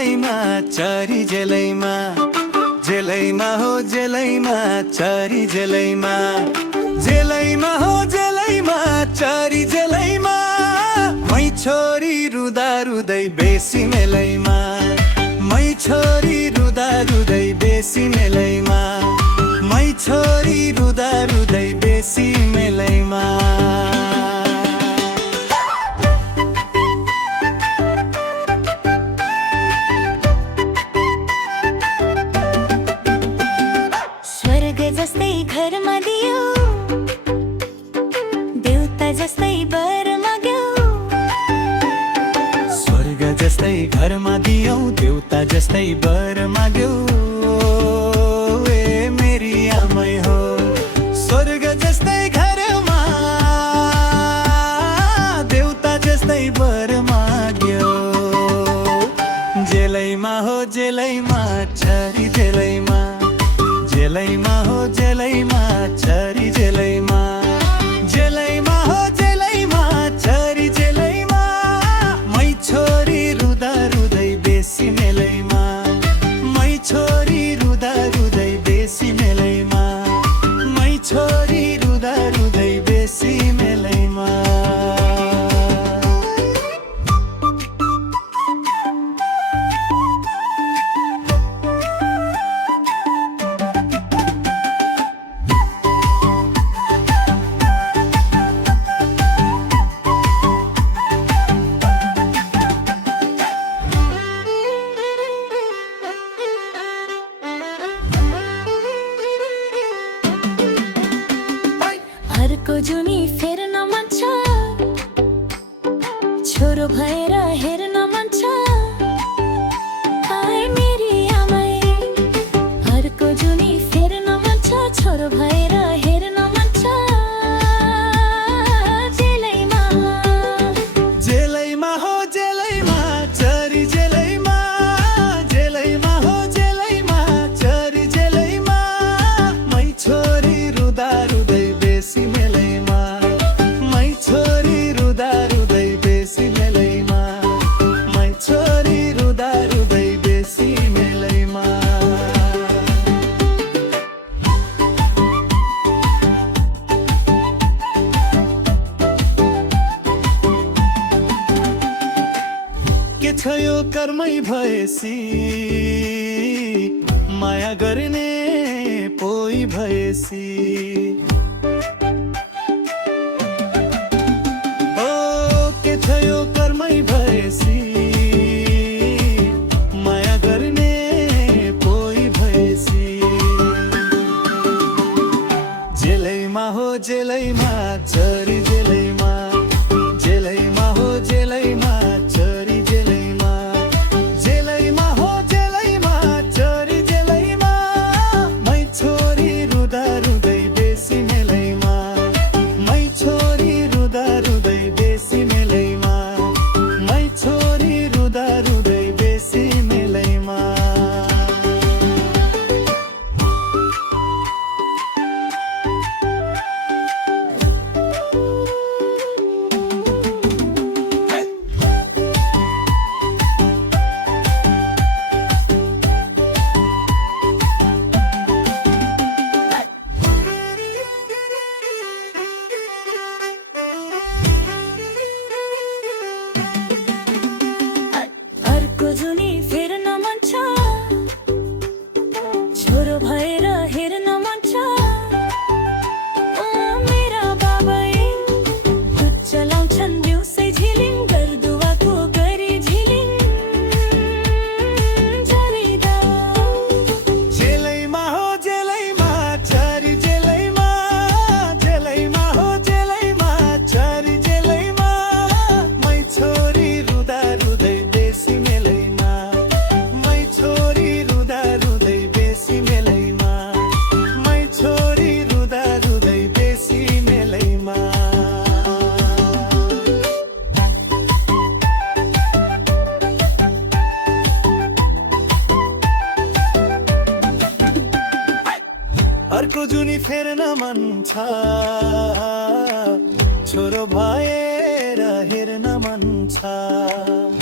जेलैमा चरी जेलैमा जेलैमा हो जेलैमा चरी जेलैमा जेलैमा हो जेलैमा चरी जेलैमा मै छोरी रुदा रुदै बेसी मेलैमा मै छोरी रुदा रुदै बेसी मेलैमा मै छोरी रुदा रुदै बेसी मेलैमा जस्तै घरमा दियो देउता जस्तै वर माग्यो स्वर्ग जस्तै घरमा दियो देउता जस्तै वर माग्यो ए मेरी आमै हो स्वर्ग जस्तै घरमा देउता जस्तै वर माग्यो जेलैमा हो जेलैमा चरी जेलैमा जेलैमा हो जेलैमा चरी जेलैमा जेलैमा हो जेलैमा चरी जेलैमा मै छोरी रुदा रुदै बेसी मेलैमा मै छोरी रुदा रुदै बेसी मेलैमा मै छोरी रुदा रुदै बेसी मेलैमा अर्को जुनी फेर्न मन छ छोरो भएर हेर्न मन छ आए मेरी आमै अर्को जुनी फेर्न मन छ छोरो भएर हेर्न मन छ जेलैमा जेलैमा हो जेलैमा चरी जेलैमा जेलैमा हो जेलैमा चरी जेलैमा मै छोरी रुदा रुदै बेसी मेलैमा मै छोरी रुदा रुदै बेसी मेलैमा मै छोरी रुदा रुदै बेसी मेलैमा के छ यो कर्मै भएसी माया गर्ने पोइ भएसी के छ यो कर्मै भएसी माया गर्ने पोइ भएसी जेलैमा हो जेलैमा चरी जेलैमा जेलैमा हो जेलैमा चरी जेलैमा जेलैमा हो जेलैमा चरी जेलैमा मै छोरी रुदा रुदै बेसी मेलैमा मै छोरी रुदा रुदै बेसी मेलैमा मै छोरी रुदा रुदै बेसी मेलैमा अर्को जुनी फेर्न मन छ छोरो भएर हेर्न मन छ मेरा बाबै दुध चलाउँछन् दिउँसै झिलिङ घरदुवाको गरी झिलिङ झरिँदा जेलैमा हो जेलैमा चरी जेलैमा जेलैमा हो जेलैमा चरी जेलैमा मै छोरी रुदा रुदै बेसी मेलैमा मै छोरी रुदा रुदै बेसी मेलैमा मै छोरी रुदा रुदै बेसी मेलैमा अर्को जुनी फेर्न मन छ छोरो भएर हेर्न मन छ